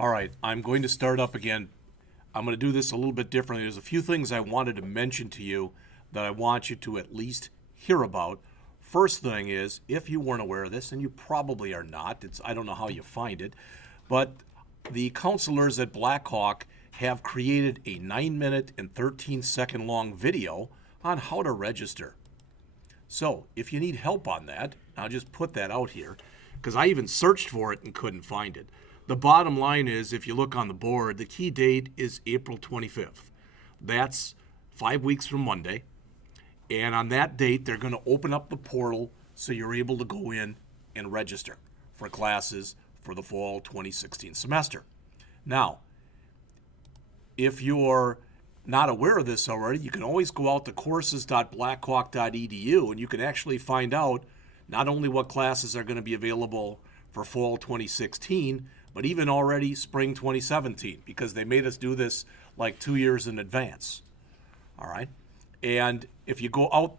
All right, I'm going to start up again. I'm going to do this a little bit differently. There's a few things I wanted to mention to you that I want you to at least hear about. First thing is, if you weren't aware of this, and you probably are not, I don't know how you find it, but the counselors at Blackhawk have created a 9-minute and 13-second long video on how to register. So if you need help on that, I'll just put that out here, because I even searched for it and couldn't find it. The bottom line is, if you look on the board, the key date is April 25th. That's 5 weeks from Monday. And on that date, they're going to open up the portal so you're able to go in and register for classes for the fall 2016 semester. Now, if you're not aware of this already, you can always go out to courses.blackhawk.edu and you can actually find out not only what classes are going to be available for fall 2016, but even already spring 2017, because they made us do this like 2 years in advance. All right? And if you go out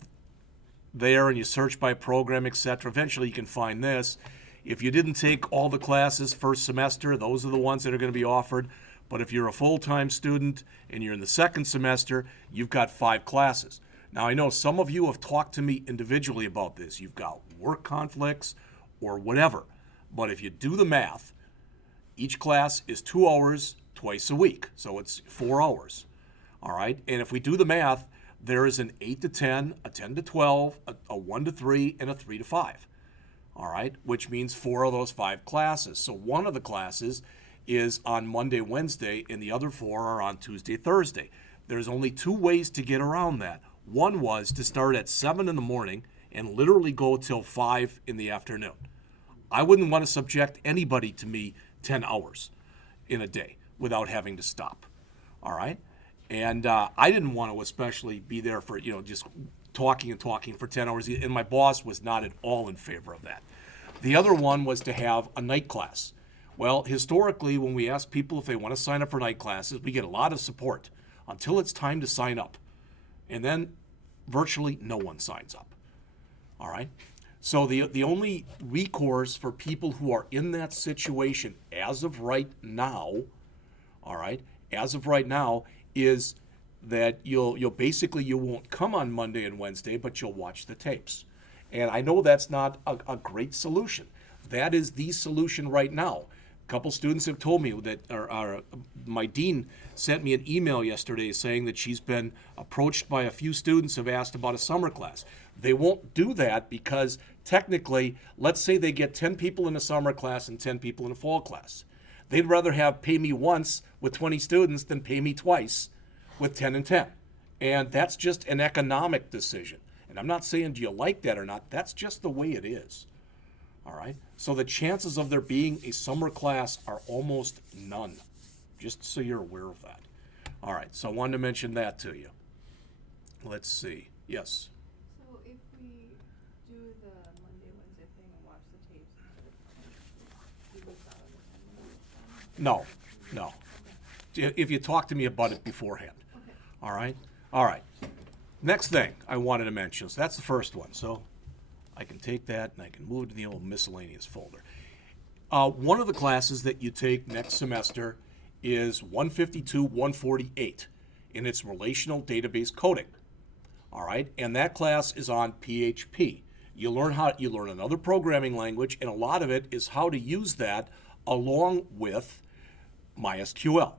there and you search by program, etc., eventually you can find this. If you didn't take all the classes first semester, those are the ones that are going to be offered. But if you're a full-time student and you're in the second semester, you've got 5 classes. Now, I know some of you have talked to me individually about this. You've got work conflicts or whatever. But if you do the math, each class is 2 hours twice a week. So it's 4 hours. All right? And if we do the math, there is an 8 to 10, a 10 to 12, a 1 to 3, and a 3 to 5. All right? Which means 4 of those 5 classes. So one of the classes is on Monday, Wednesday, and the other 4 are on Tuesday, Thursday. There's only 2 ways to get around that. One was to start at 7 in the morning and literally go till 5 in the afternoon. I wouldn't want to subject anybody to me 10 hours in a day without having to stop. All right? And I didn't want to especially be there for, just talking and talking for 10 hours. And my boss was not at all in favor of that. The other one was to have a night class. Well, historically, when we ask people if they want to sign up for night classes, we get a lot of support until it's time to sign up. And then virtually no one signs up. All right? So the only recourse for people who are in that situation as of right now, all right, is that you'll basically, you won't come on Monday and Wednesday, but you'll watch the tapes. And I know that's not a great solution. That is the solution right now. A couple students have told me that, my dean sent me an email yesterday saying that she's been approached by a few students who have asked about a summer class. They won't do that because technically, let's say they get 10 people in a summer class and 10 people in a fall class. They'd rather pay me once with 20 students than pay me twice with 10 and 10. And that's just an economic decision. And I'm not saying do you like that or not, that's just the way it is. All right? So the chances of there being a summer class are almost none, just so you're aware of that. All right, so I wanted to mention that to you. Let's see. Yes? So if we do the Monday, Wednesday thing and watch the tapes instead of we lose out on the 10 minutes? No. If you talk to me about it beforehand. Okay. All right? All right. Next thing I wanted to mention, so that's the first one. So I can take that and I can move to the old miscellaneous folder. One of the classes that you take next semester is 152-148, and it's relational database coding. All right, and that class is on PHP. You learn another programming language, and a lot of it is how to use that along with MySQL.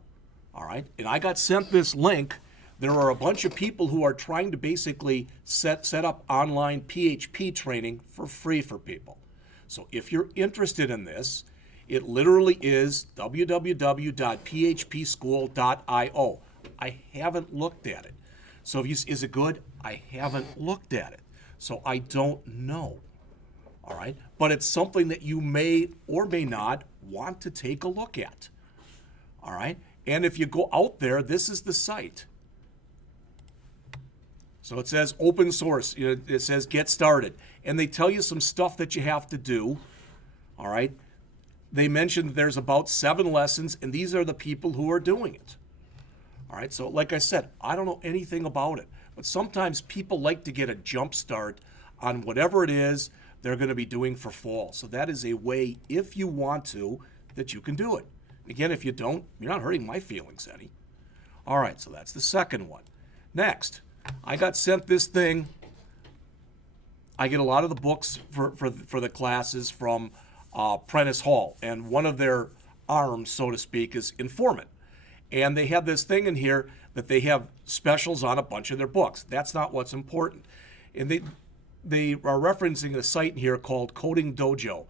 All right, and I got sent this link. There are a bunch of people who are trying to basically set up online PHP training for free for people. So if you're interested in this, it literally is www.phpschool.io. I haven't looked at it. So is it good? I haven't looked at it. So I don't know. All right? But it's something that you may or may not want to take a look at. All right? And if you go out there, this is the site. So it says open source. It says get started. And they tell you some stuff that you have to do. All right? They mentioned there's about 7 lessons, and these are the people who are doing it. All right? So like I said, I don't know anything about it. But sometimes people like to get a jump start on whatever it is they're going to be doing for fall. So that is a way, if you want to, that you can do it. Again, if you don't, you're not hurting my feelings any. All right, so that's the second one. Next, I got sent this thing. I get a lot of the books for the classes from Prentice Hall, and one of their arms, so to speak, is Informant. And they have this thing in here that they have specials on a bunch of their books. That's not what's important. And they are referencing a site in here called Coding Dojo.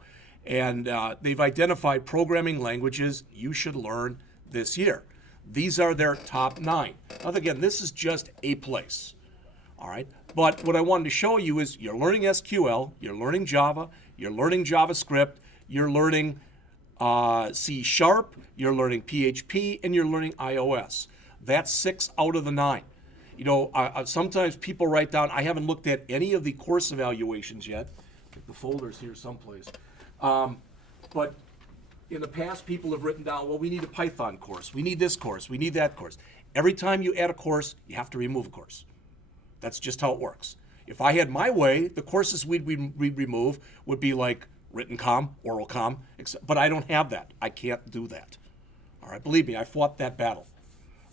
And they've identified programming languages you should learn this year. These are their top 9. Now, again, this is just a place. All right. But what I wanted to show you is you're learning SQL, you're learning Java, you're learning JavaScript, you're learning C#, you're learning PHP, and you're learning iOS. That's 6 out of the 9. You know, sometimes people write down, I haven't looked at any of the course evaluations yet. I think the folder's here someplace. But in the past, people have written down, well, we need a Python course. We need this course. We need that course. Every time you add a course, you have to remove a course. That's just how it works. If I had my way, the courses we'd remove would be like written comm, oral comm, but I don't have that. I can't do that. All right, believe me, I fought that battle.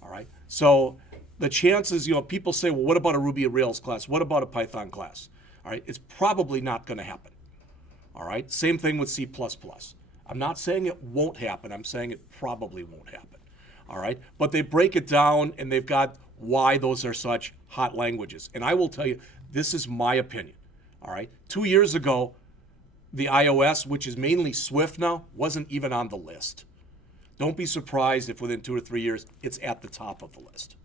All right, so the chances, you know, people say, well, what about a Ruby on Rails class? What about a Python class? All right, it's probably not going to happen. All right, same thing with C++. I'm not saying it won't happen. I'm saying it probably won't happen. All right, but they break it down and they've got why those are such hot languages. And I will tell you, this is my opinion. All right, 2 years ago, the iOS, which is mainly Swift now, wasn't even on the list. Don't be surprised if within 2 or 3 years, it's at the top of the list.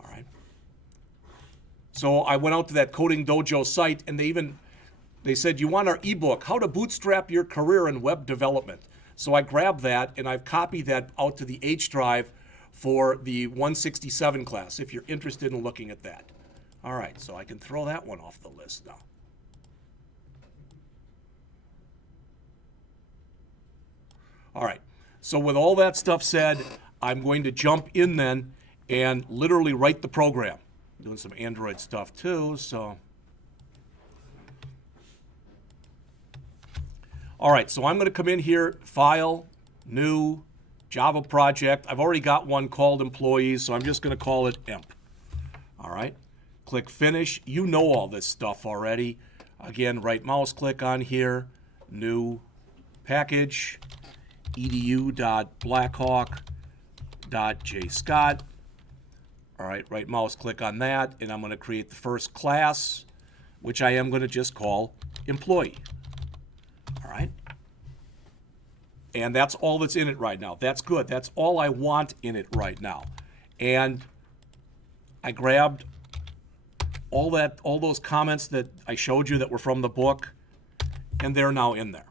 All right. So I went out to that Coding Dojo site, and they said, you want our ebook, How to Bootstrap Your Career in Web Development. So I grabbed that, and I've copied that out to the H drive for the 167 class, if you're interested in looking at that. All right, so I can throw that one off the list now. All right, so with all that stuff said, I'm going to jump in then and literally write the program. I'm doing some Android stuff too, so. All right, so I'm going to come in here, File, New, Java Project. I've already got one called Employees, so I'm just going to call it Emp. All right, click Finish. You know all this stuff already. Again, right mouse click on here, New Package, edu.blackhawk.jscott. All right, right mouse click on that, and I'm going to create the first class, which I am going to just call Employee. All right. And that's all that's in it right now. That's good. That's all I want in it right now. And I grabbed all those comments that I showed you that were from the book, and they're now in there.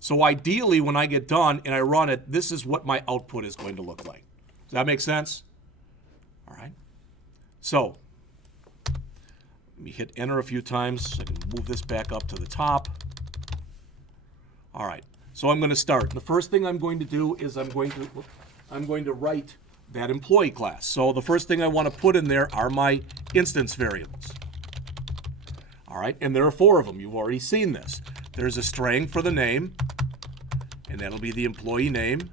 So ideally, when I get done and I run it, this is what my output is going to look like. Does that make sense? All right. So let me hit enter a few times so I can move this back up to the top. All right. So I'm going to start. The first thing I'm going to do is I'm going to write that employee class. So the first thing I want to put in there are my instance variables. All right, and there are 4 of them. You've already seen this. There's a string for the name, and that'll be the employee name.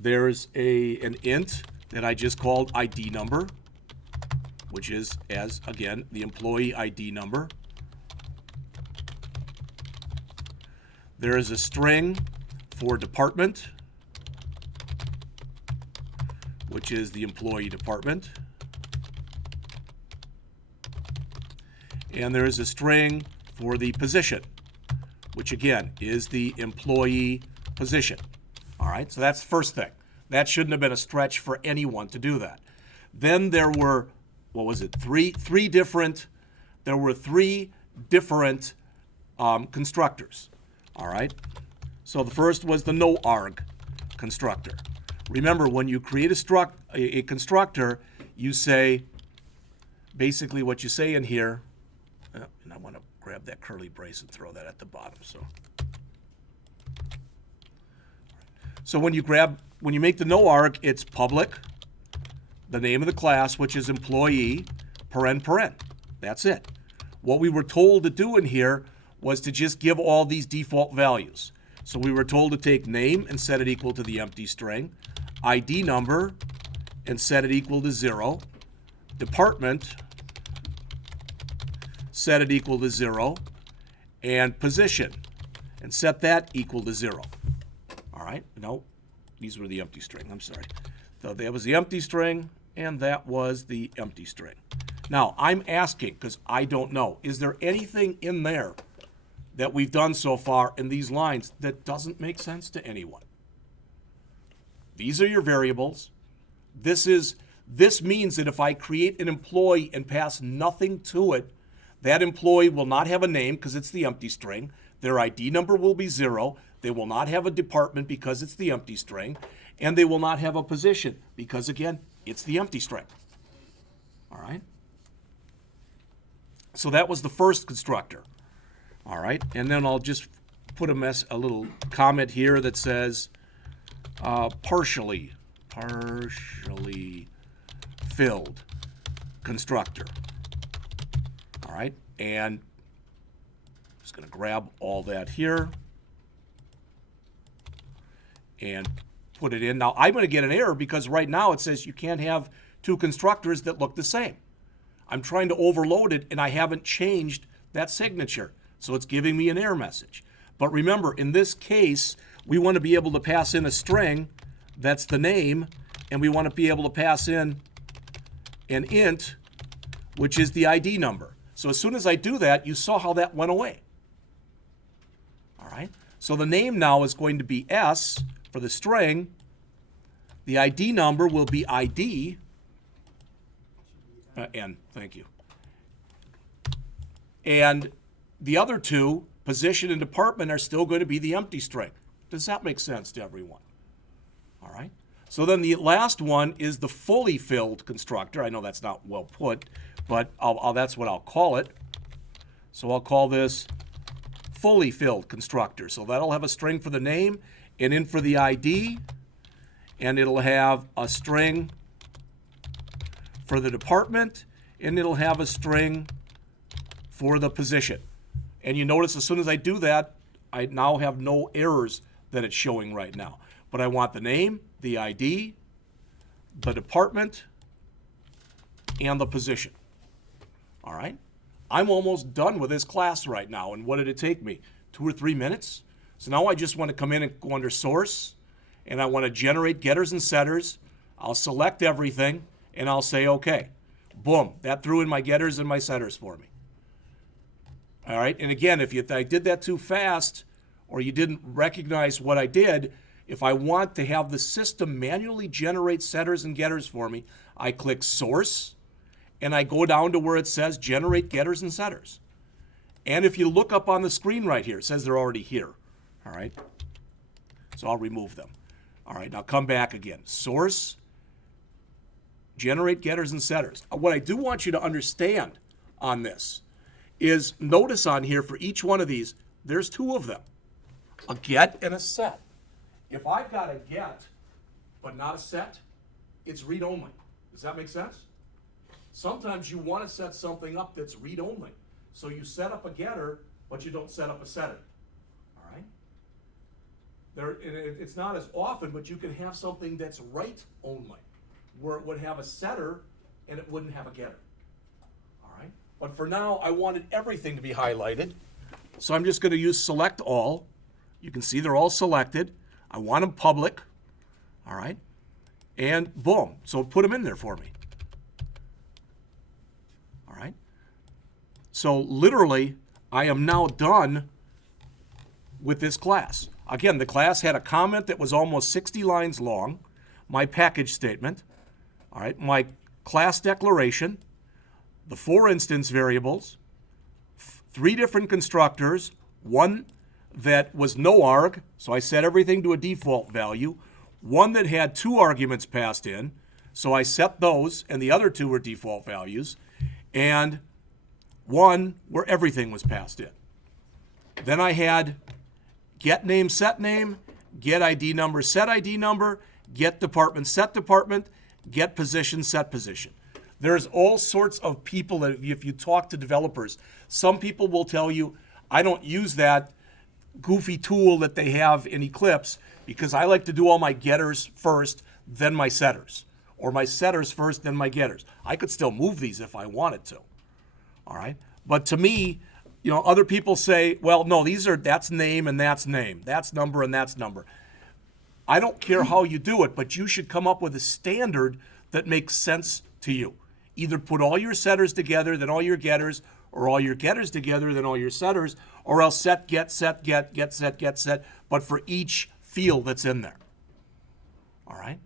There's an int that I just called ID number, which is, again, the employee ID number. There is a string for department, which is the employee department. And there is a string for the position, which again is the employee position. All right, so that's the first thing. That shouldn't have been a stretch for anyone to do that. Then there were, what was it, three different constructors. All right, so the first was the no-arg constructor. Remember, when you create a constructor, you say, basically what you say in here, and I want to grab that curly brace and throw that at the bottom. So when you make the no-arg, it's public, the name of the class, which is employee, paren. That's it. What we were told to do in here was to just give all these default values. So we were told to take name and set it equal to the empty string, ID number and set it equal to 0, department, set it equal to 0, and position, and set that equal to 0. All right, no, these were the empty string, I'm sorry. So that was the empty string, and that was the empty string. Now, I'm asking, because I don't know, is there anything in there that we've done so far in these lines that doesn't make sense to anyone? These are your variables. This means that if I create an employee and pass nothing to it, that employee will not have a name because it's the empty string. Their ID number will be 0. They will not have a department because it's the empty string. And they will not have a position because, again, it's the empty string. All right? So that was the first constructor. All right? And then I'll just put a little comment here that says partially filled constructor. All right, and I'm just going to grab all that here and put it in. Now, I'm going to get an error because right now it says you can't have two constructors that look the same. I'm trying to overload it, and I haven't changed that signature, so it's giving me an error message. But remember, in this case, we want to be able to pass in a string, that's the name, and we want to be able to pass in an int, which is the ID number. So as soon as I do that, you saw how that went away. All right? So the name now is going to be S for the string. The ID number will be ID. N, thank you. And the other two, position and department, are still going to be the empty string. Does that make sense to everyone? All right? So then the last one is the fully filled constructor. I know that's not well put, but that's what I'll call it. So I'll call this fully filled constructor. So that'll have a string for the name, and in for the ID, and it'll have a string for the department, and it'll have a string for the position. And you notice as soon as I do that, I now have no errors that it's showing right now. But I want the name, the ID, the department, and the position. All right? I'm almost done with this class right now. And what did it take me? 2 or 3 minutes? So now I just want to come in and go under source, and I want to generate getters and setters. I'll select everything, and I'll say OK. Boom. That threw in my getters and my setters for me. All right? And again, if I did that too fast or you didn't recognize what I did, if I want to have the system manually generate setters and getters for me, I click source, and I go down to where it says generate getters and setters. And if you look up on the screen right here, it says they're already here. All right? So I'll remove them. All right, now come back again. Source, generate getters and setters. What I do want you to understand on this is notice on here for each one of these, there's 2 of them, a get and a set. If I've got a get but not a set, it's read only. Does that make sense? Sometimes you want to set something up that's read only. So you set up a getter, but you don't set up a setter. All right? It's not as often, but you can have something that's write only, where it would have a setter and it wouldn't have a getter. All right? But for now, I wanted everything to be highlighted. So I'm just going to use select all. You can see they're all selected. I want them public, all right? And boom, so put them in there for me. All right? So literally, I am now done with this class. Again, the class had a comment that was almost 60 lines long, my package statement, all right, my class declaration, the 4 instance variables, 3 different constructors, 1 that was no arg, so I set everything to a default value, 1 that had 2 arguments passed in, so I set those, and the other 2 were default values, and 1 where everything was passed in. Then I had get name, set name, get ID number, set ID number, get department, set department, get position, set position. There's all sorts of people that if you talk to developers, some people will tell you, I don't use that goofy tool that they have in Eclipse, because I like to do all my getters first, then my setters. Or my setters first, then my getters. I could still move these if I wanted to. All right? But to me, other people say, well, no, that's name and that's name. That's number and that's number. I don't care how you do it, but you should come up with a standard that makes sense to you. Either put all your setters together, then all your getters, or all your getters together, then all your setters, or else set, get, get, set, but for each field that's in there. All right?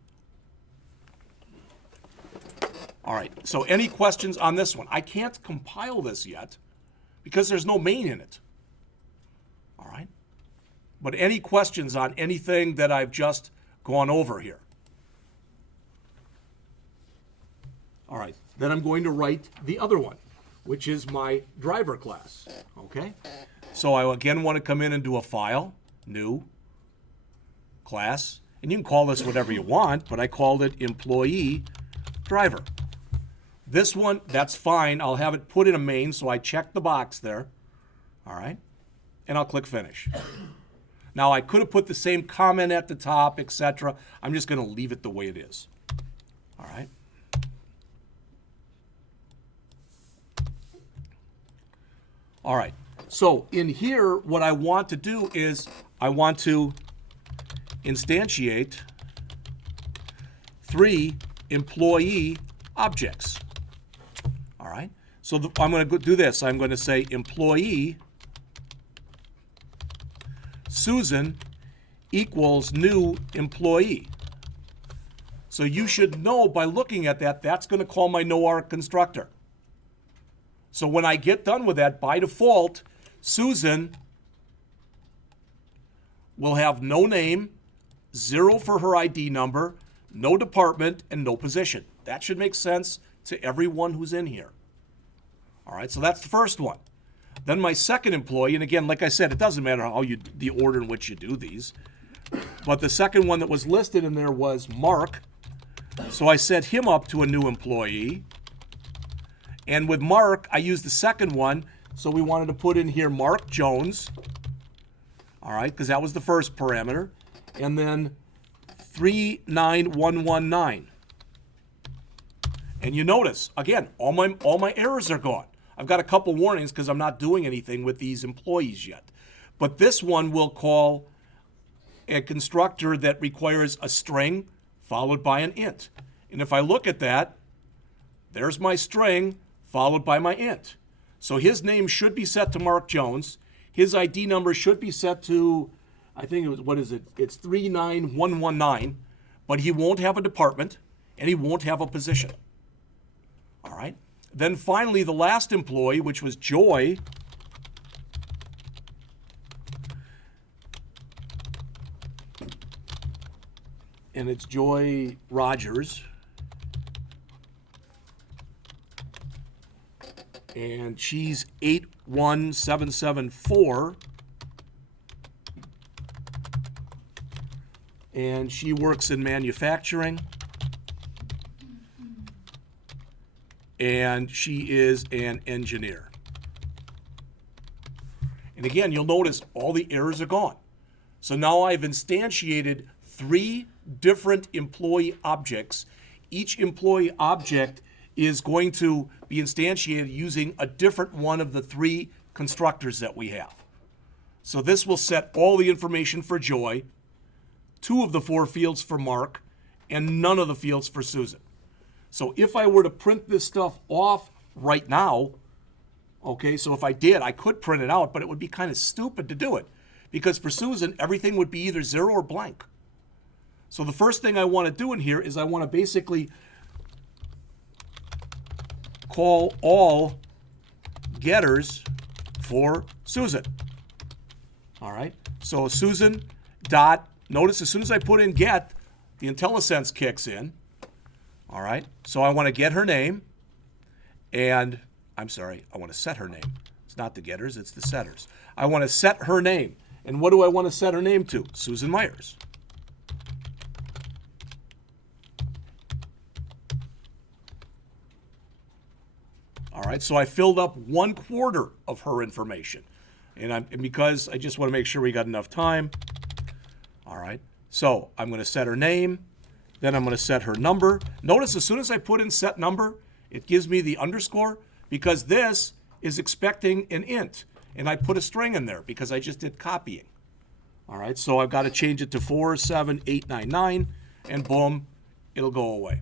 All right, so any questions on this one? I can't compile this yet because there's no main in it. All right? But any questions on anything that I've just gone over here? All right, then I'm going to write the other one, which is my driver class, okay? So I again want to come in and do a file, new, class, and you can call this whatever you want, but I called it employee driver. This one, that's fine. I'll have it put in a main, so I check the box there, all right? And I'll click finish. Now I could have put the same comment at the top, etc. I'm just going to leave it the way it is, all right? All right, so in here, what I want to do is I want to instantiate 3 employee objects. All right, so I'm going to do this. I'm going to say employee Susan equals new employee. So you should know by looking at that, that's going to call my no-arc constructor. So when I get done with that, by default, Susan will have no name, 0 for her ID number, no department, and no position. That should make sense to everyone who's in here. All right, so that's the first one. Then my second employee, and again, like I said, it doesn't matter the order in which you do these, but the second one that was listed in there was Mark. So I set him up to a new employee. And with Mark, I used the second one, so we wanted to put in here Mark Jones, all right, because that was the first parameter, and then 39119. And you notice, again, all my errors are gone. I've got a couple warnings because I'm not doing anything with these employees yet. But this one will call a constructor that requires a string followed by an int. And if I look at that, there's my string followed by my int. So his name should be set to Mark Jones. His ID number should be set to, I think it was, what is it? It's 39119, but he won't have a department and he won't have a position. All right. Then finally, the last employee, which was Joy, and it's Joy Rogers. And she's 81774. And she works in manufacturing. And she is an engineer. And again, you'll notice all the errors are gone. So now I've instantiated 3 different employee objects. Each employee object is going to be instantiated using a different one of the 3 constructors that we have. So this will set all the information for Joy, 2 of the 4 fields for Mark, and none of the fields for Susan. So if I were to print this stuff off right now, okay, so if I did, I could print it out, but it would be kind of stupid to do it. Because for Susan, everything would be either 0 or blank. So the first thing I want to do in here is I want to basically call all getters for Susan. All right, so Susan dot, notice as soon as I put in get, the IntelliSense kicks in. All right, so I want to get her name, and I'm sorry, I want to set her name. It's not the getters, it's the setters. I want to set her name. And what do I want to set her name to? Susan Myers. All right, so I filled up 1/4 of her information. And because I just want to make sure we got enough time. All right. So I'm going to set her name. Then I'm going to set her number. Notice as soon as I put in set number, it gives me the underscore because this is expecting an int. And I put a string in there because I just did copying. All right. So I've got to change it to 47899 and boom, it'll go away.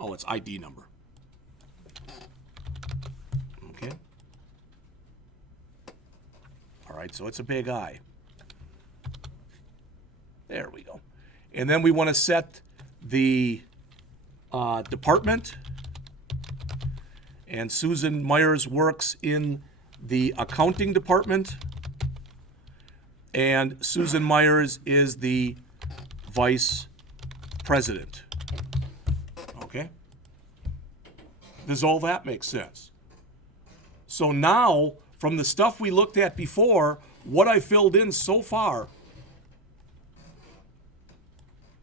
Oh, it's ID number. Okay. All right, so it's a big I. There we go. And then we want to set the department. And Susan Myers works in the accounting department. And Susan Myers is the vice president. Okay? Does all that make sense? So now, from the stuff we looked at before, what I filled in so far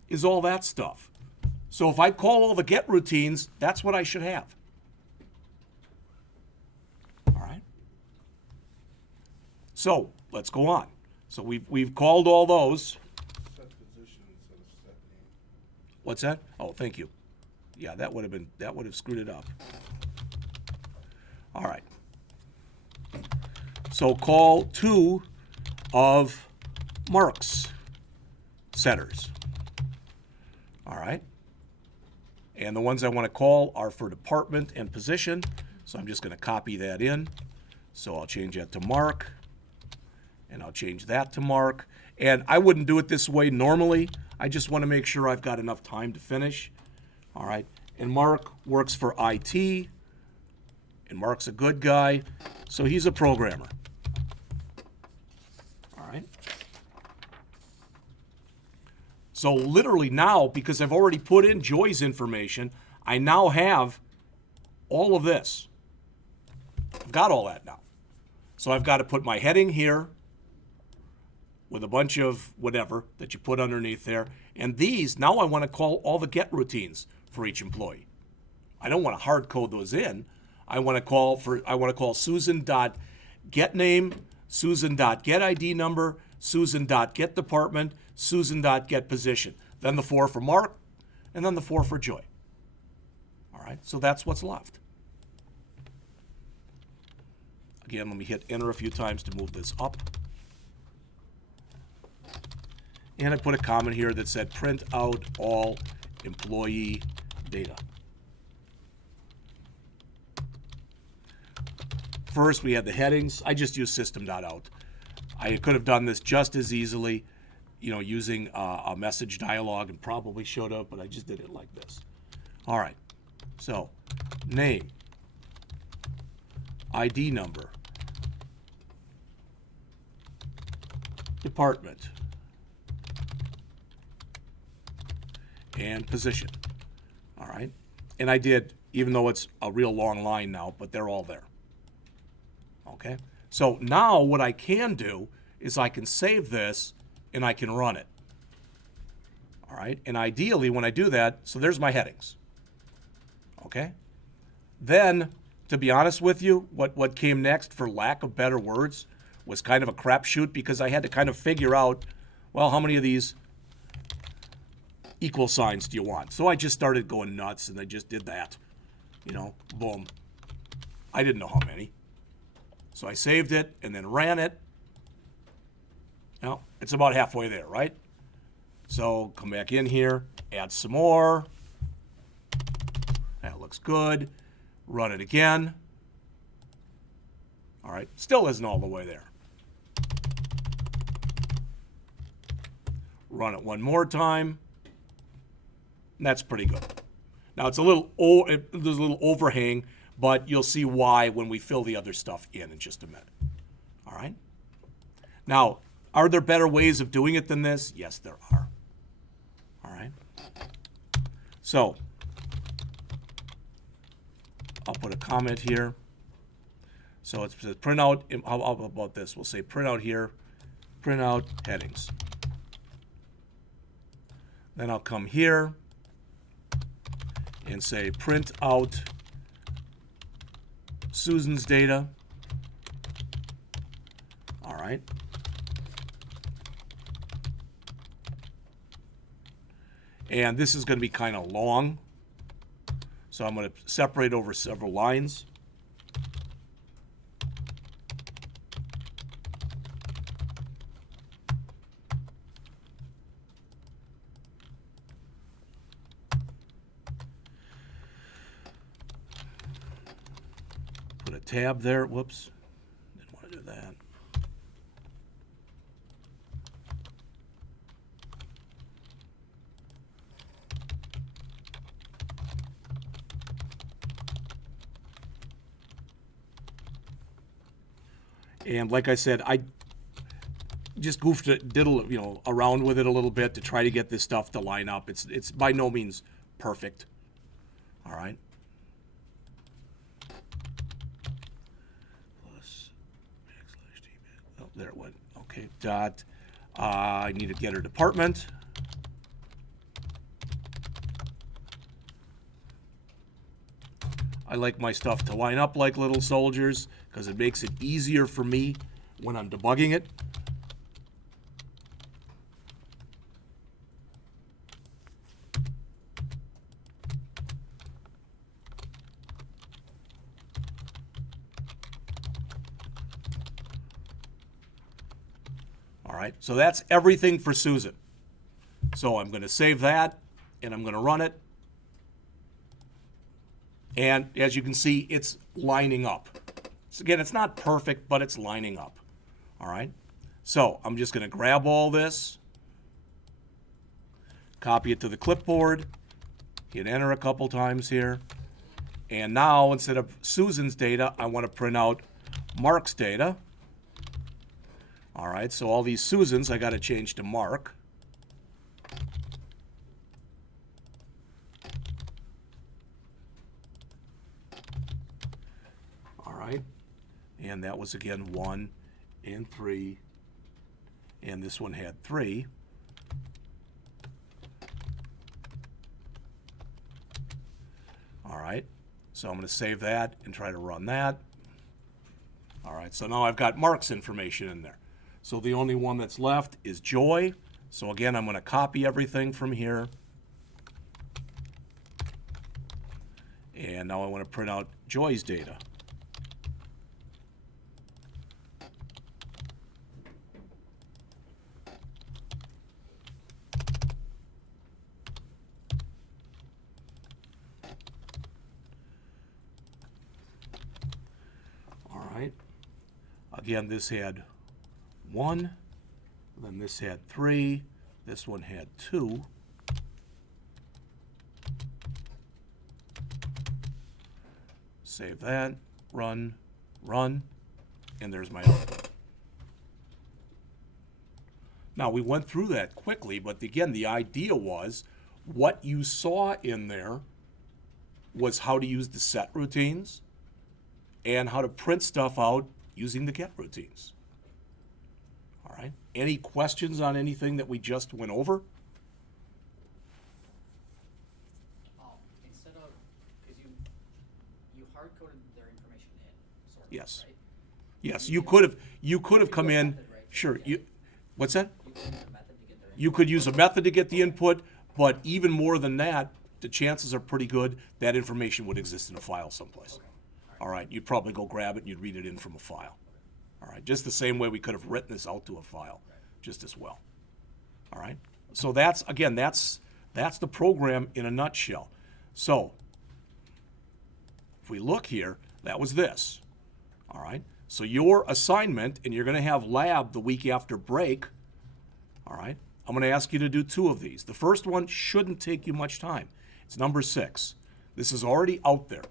is all that stuff. So if I call all the get routines, that's what I should have. All right? So let's go on. So we've called all those. Set position instead of set name. What's that? Oh, thank you. Yeah, that would have screwed it up. All right. So call 2 of Mark's setters. All right. And the ones I want to call are for department and position. So I'm just going to copy that in. So I'll change that to Mark. And I'll change that to Mark. And I wouldn't do it this way normally. I just want to make sure I've got enough time to finish. All right. And Mark works for IT. And Mark's a good guy. So he's a programmer. All right. So literally now, because I've already put in Joy's information, I now have all of this. I've got all that now. So I've got to put my heading here with a bunch of whatever that you put underneath there. And these, now I want to call all the get routines for each employee. I don't want to hard code those in. I want to call Susan.getName, Susan.getID number, Susan.getDepartment, Susan.getPosition. Then the 4 for Mark, and then the 4 for Joy. All right, so that's what's left. Again, let me hit enter a few times to move this up. And I put a comment here that said print out all employee data. First, we had the headings. I just used system.out. I could have done this just as easily, using a message dialog and probably should have, but I just did it like this. All right. So, name, ID number, department, and position. All right. And I did, even though it's a real long line now, but they're all there. Okay. So now what I can do is I can save this and I can run it. All right. And ideally when I do that, so there's my headings. Okay. Then, to be honest with you, what came next, for lack of better words, was kind of a crapshoot because I had to kind of figure out, well, how many of these equal signs do you want? So I just started going nuts and I just did that. Boom. I didn't know how many. So I saved it and then ran it. Now, it's about halfway there, right? So come back in here, add some more. That looks good. Run it again. All right, still isn't all the way there. Run it one more time. And that's pretty good. Now it's there's a little overhang, but you'll see why when we fill the other stuff in just a minute. All right? Now, are there better ways of doing it than this? Yes, there are. All right? So, I'll put a comment here. So it says print out, how about this? We'll say print out here, print out headings. Then I'll come here and say print out Susan's data. All right? And this is going to be kind of long. So I'm going to separate over several lines. Put a tab there. Whoops. Didn't want to do that. And like I said, I just goofed it, diddled, around with it a little bit to try to get this stuff to line up. It's by no means perfect. All right. Plus /t. Oh, there it went. Okay. Dot. I need to get her department. I like my stuff to line up like little soldiers because it makes it easier for me when I'm debugging it. All right, so that's everything for Susan. So I'm going to save that, and I'm going to run it. And as you can see, it's lining up. So again, it's not perfect, but it's lining up. All right. So I'm just going to grab all this, copy it to the clipboard, hit enter a couple times here. And now instead of Susan's data, I want to print out Mark's data. All right. So all these Susans, I got to change to Mark. Right? And that was again 1 and 3, and this one had 3. All right, so I'm going to save that and try to run that. All right, so now I've got Mark's information in there. So the only one that's left is Joy. So again, I'm going to copy everything from here. And now I want to print out Joy's data. Again, this had 1, then this had 3, this one had 2. Save that, run, and there's my output. Now, we went through that quickly, but again, the idea was what you saw in there was how to use the set routines and how to print stuff out using the get routines. All right. Any questions on anything that we just went over? Instead of, because you hard coded their information in, sort of, Yes. right? Yes. You could have come in. Method, right? Sure. Yeah. What's that? You could use a method to get their You could use a method to get the input, but even more than that, the chances are pretty good that information would exist in a file someplace. Okay. All right. You'd probably go grab it and you'd read it in from a file. All right. Just the same way we could have written this out to a file, just as well. All right. So that's the program in a nutshell. So if we look here, that was this. All right. So your assignment, and you're going to have lab the week after break. All right. I'm going to ask you to do 2 of these. The first one shouldn't take you much time. It's number 6. This is already out there.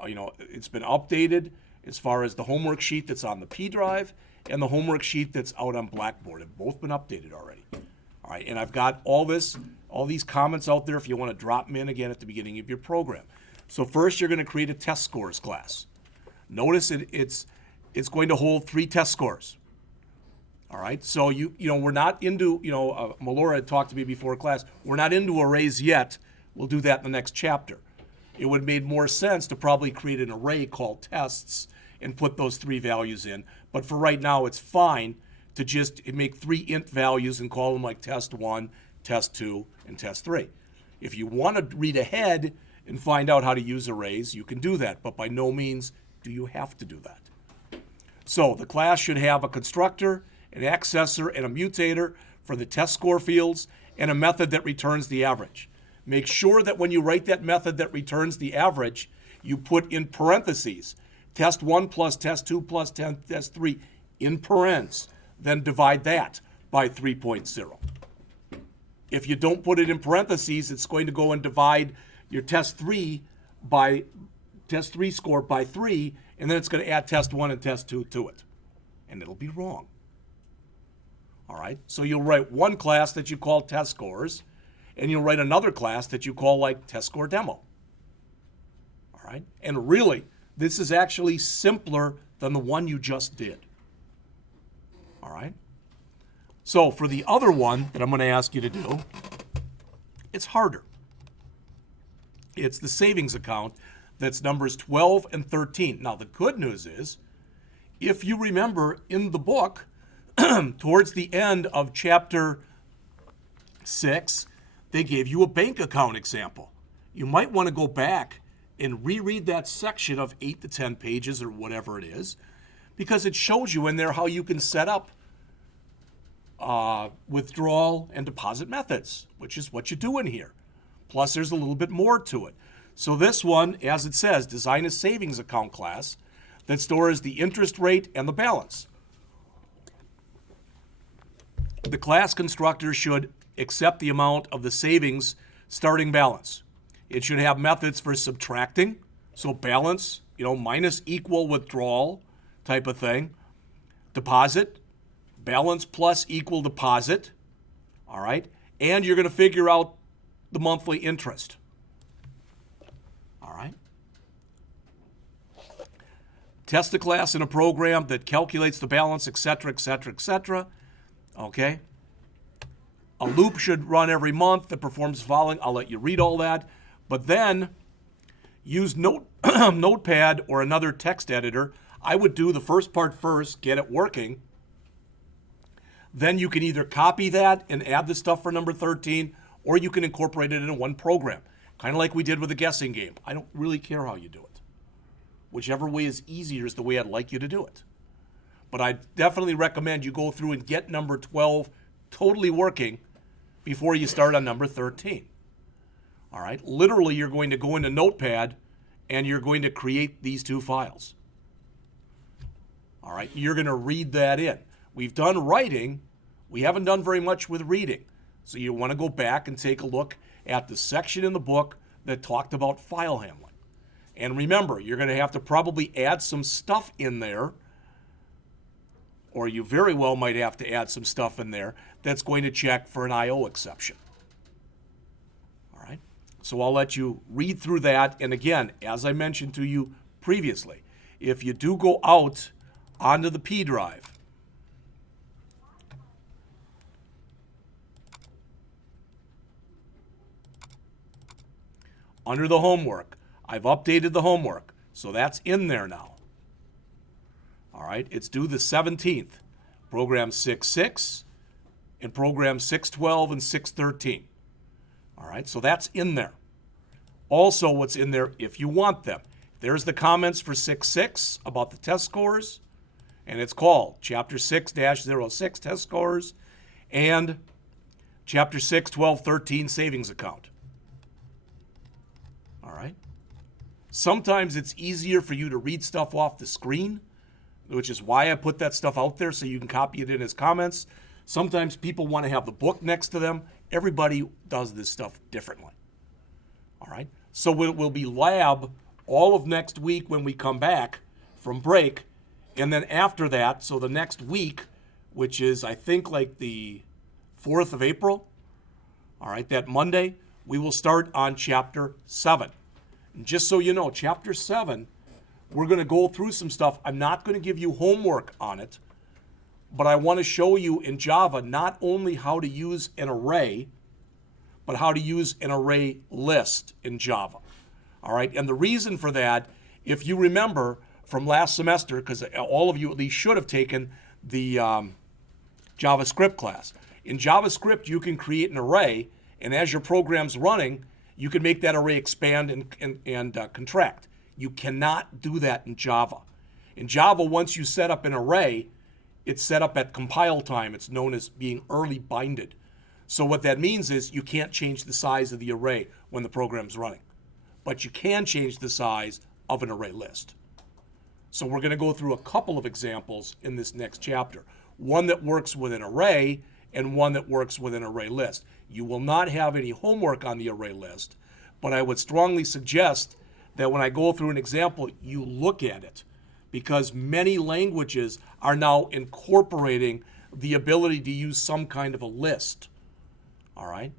It's been updated as far as the homework sheet that's on the P drive and the homework sheet that's out on Blackboard have both been updated already. All right, and I've got all these comments out there if you want to drop them in again at the beginning of your program. So first, you're going to create a test scores class. Notice it's going to hold 3 test scores. All right, so we're not into Melora had talked to me before class. We're not into arrays yet. We'll do that in the next chapter. It would have made more sense to probably create an array called tests and put those 3 values in. But for right now, it's fine to just make 3 int values and call them like test 1, test 2, and test 3. If you want to read ahead and find out how to use arrays, you can do that, but by no means do you have to do that. So the class should have a constructor, an accessor, and a mutator for the test score fields, and a method that returns the average. Make sure that when you write that method that returns the average, you put in parentheses, test 1 plus test 2 plus test 3 in parens, then divide that by 3.0. If you don't put it in parentheses, it's going to go and divide your test 3 score by 3, and then it's going to add test 1 and test 2 to it. And it'll be wrong. All right? So you'll write one class that you call test scores, and you'll write another class that you call like test score demo. All right? And really, this is actually simpler than the one you just did. All right? So for the other one that I'm going to ask you to do, it's harder. It's the savings account that's numbers 12 and 13. Now, the good news is, if you remember in the book, towards the end of chapter 6, they gave you a bank account example. You might want to go back and reread that section of 8 to 10 pages or whatever it is, because it shows you in there how you can set up withdrawal and deposit methods, which is what you do in here. Plus, there's a little bit more to it. So this one, as it says, design a savings account class that stores the interest rate and the balance. The class constructor should accept the amount of the savings starting balance. It should have methods for subtracting, so balance, minus equal withdrawal type of thing. Deposit, balance plus equal deposit, all right? And you're going to figure out the monthly interest, all right? Test the class in a program that calculates the balance, etc., etc., etc., okay? A loop should run every month that performs the following. I'll let you read all that. But then use Notepad or another text editor. I would do the first part first, get it working. Then you can either copy that and add the stuff for number 13, or you can incorporate it in one program, kind of like we did with the guessing game. I don't really care how you do it. Whichever way is easier is the way I'd like you to do it. But I definitely recommend you go through and get number 12 totally working before you start on number 13. All right? Literally, you're going to go into Notepad and you're going to create these 2 files. All right? You're going to read that in. We've done writing. We haven't done very much with reading. So you want to go back and take a look at the section in the book that talked about file handling. And remember, you're going to have to probably add some stuff in there, or you very well might have to add some stuff in there that's going to check for an I/O exception. All right? So I'll let you read through that. And again, as I mentioned to you previously, if you do go out onto the P drive, under the homework, I've updated the homework, so that's in there now. All right, it's due the 17th. Program 6.6 and program 6.12 and 6.13. All right, so that's in there. Also, what's in there, if you want them, there's the comments for 6.6 about the test scores, and it's called Chapter 6-06 test scores and Chapter 6, 12, 13 savings account. All right. Sometimes it's easier for you to read stuff off the screen, which is why I put that stuff out there so you can copy it in as comments. Sometimes people want to have the book next to them. Everybody does this stuff differently. All right. So we'll be lab all of next week when we come back from break. And then after that, so the next week, which is I think like the 4th of April, all right, that Monday, we will start on Chapter 7. And just so you know, Chapter 7, we're going to go through some stuff. I'm not going to give you homework on it, but I want to show you in Java not only how to use an array, but how to use an array list in Java. All right, and the reason for that, if you remember from last semester, because all of you at least should have taken the JavaScript class. In JavaScript, you can create an array, and as your program's running, you can make that array expand and contract. You cannot do that in Java. In Java, once you set up an array, it's set up at compile time. It's known as being early binded. So what that means is you can't change the size of the array when the program's running, but you can change the size of an array list. So we're going to go through a couple of examples in this next chapter. One that works with an array and one that works with an array list. You will not have any homework on the array list, but I would strongly suggest that when I go through an example, you look at it, because many languages are now incorporating the ability to use some kind of a list. All right?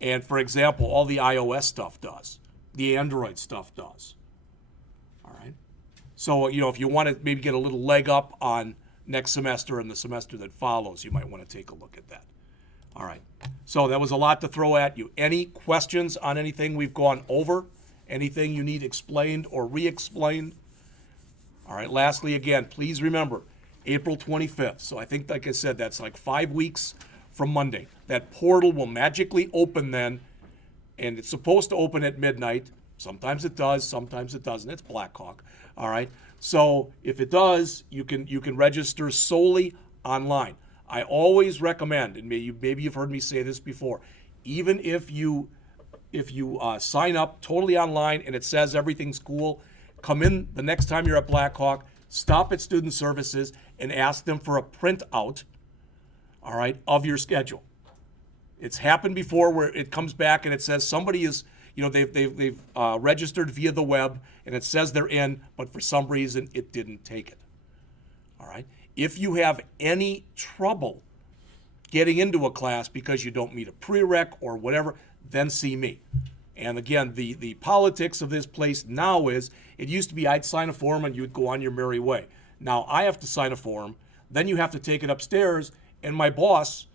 And for example, all the iOS stuff does. The Android stuff does. All right? So, if you want to maybe get a little leg up on next semester and the semester that follows, you might want to take a look at that. All right. So that was a lot to throw at you. Any questions on anything we've gone over? Anything you need explained or re-explained? All right. Lastly, again, please remember, April 25th. So I think, like I said, that's like 5 weeks from Monday. That portal will magically open then, and it's supposed to open at midnight. Sometimes it does, sometimes it doesn't. It's Blackhawk. All right. So if it does, you can register solely online. I always recommend, and maybe you've heard me say this before, even if you sign up totally online and it says everything's cool, come in the next time you're at Blackhawk, stop at Student Services and ask them for a printout, all right, of your schedule. It's happened before where it comes back and it says somebody is, they've registered via the web and it says they're in, but for some reason it didn't take it. All right. If you have any trouble getting into a class because you don't meet a prereq or whatever, then see me. And again, the politics of this place now is, it used to be I'd sign a form and you'd go on your merry way. Now I have to sign a form, then you have to take it upstairs, and my boss,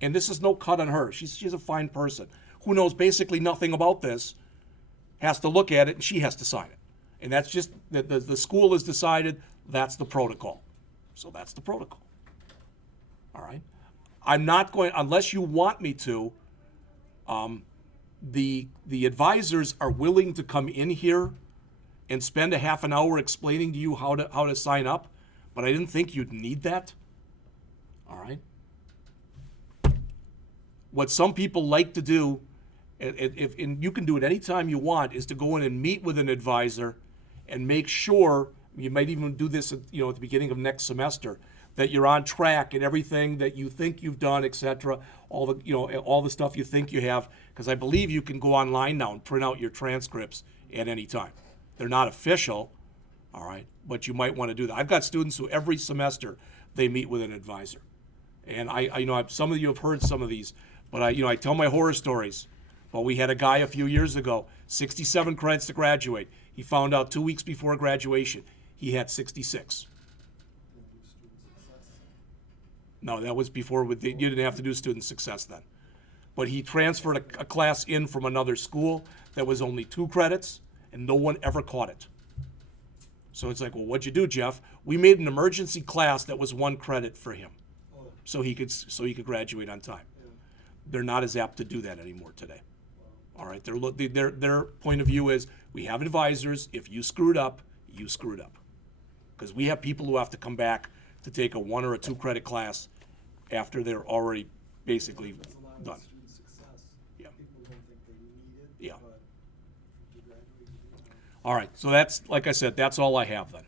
and this is no cut on her, she's a fine person, who knows basically nothing about this, has to look at it and she has to sign it. And that's just, the school has decided that's the protocol. So that's the protocol. All right? I'm not going, unless you want me to, the advisors are willing to come in here and spend a half an hour explaining to you how to sign up, but I didn't think you'd need that. All right? What some people like to do, and you can do it anytime you want, is to go in and meet with an advisor and make sure, you might even do this at the beginning of next semester, that you're on track and everything that you think you've done, etc. All the stuff you think you have, because I believe you can go online now and print out your transcripts at any time. They're not official, all right, but you might want to do that. I've got students who every semester they meet with an advisor, and I some of you have heard some of these, but I tell my horror stories. Well, we had a guy a few years ago, 67 credits to graduate. He found out 2 weeks before graduation he had 66. No, that was before, you didn't have to do student success then. But he transferred a class in from another school that was only 2 credits, and no one ever caught it. So it's like, well, what'd you do, Jeff? We made an emergency class that was 1 credit for him, so he could graduate on time. They're not as apt to do that anymore today. All right, their point of view is, we have advisors. If you screwed up, you screwed up, because we have people who have to come back to take a 1 or a 2 credit class after they're already basically done. Student success. Yeah. People don't think they need it. Yeah. But if you graduate, you do. All right, so that's, like I said, that's all I have then.